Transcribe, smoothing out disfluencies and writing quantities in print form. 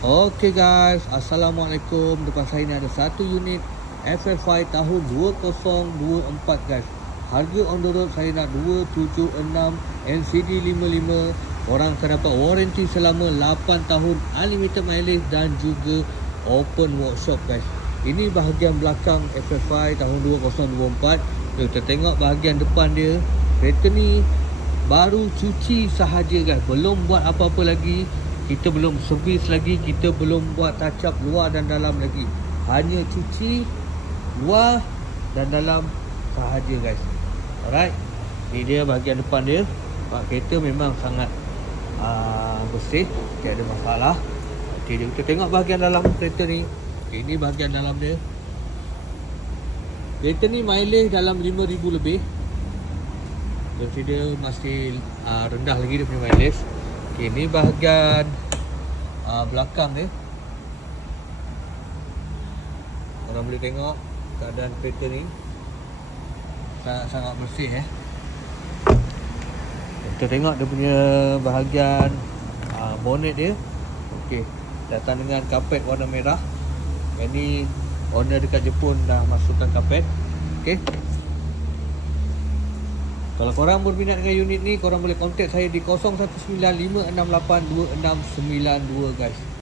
Okey guys, Assalamualaikum. Depan saya ni ada satu unit FF5 tahun 2024 guys. Harga on the road saya nak 276, LCD 55. Korang akan dapat warranty selama 8 tahun, unlimited mileage dan juga open workshop guys. Ini bahagian belakang FF5 tahun 2024. Kita tengok bahagian depan dia. Kereta ni baru cuci sahaja guys, belum buat apa-apa lagi. Kita belum servis lagi, kita belum buat touch up luar dan dalam lagi. Hanya cuci luar dan dalam sahaja guys. Alright, ni dia bahagian depan dia. Pak, kereta memang sangat bersih, tiada masalah. Okay, kita tengok bahagian dalam kereta ni. Okay, ini bahagian dalam dia. Kereta ni mileage dalam 5,000 lebih. Jadi dia masih rendah lagi dia punya mileage. Okay, ni bahagian belakang dia. Korang boleh tengok keadaan kereta ni sangat-sangat bersih Kita tengok dia punya bahagian bonnet dia. Okey, datang dengan kapet warna merah. Yang ni owner dekat Jepun dah masukkan kapet. Okey. Kalau korang berminat dengan unit ni, korang boleh contact saya di 0195682692 guys.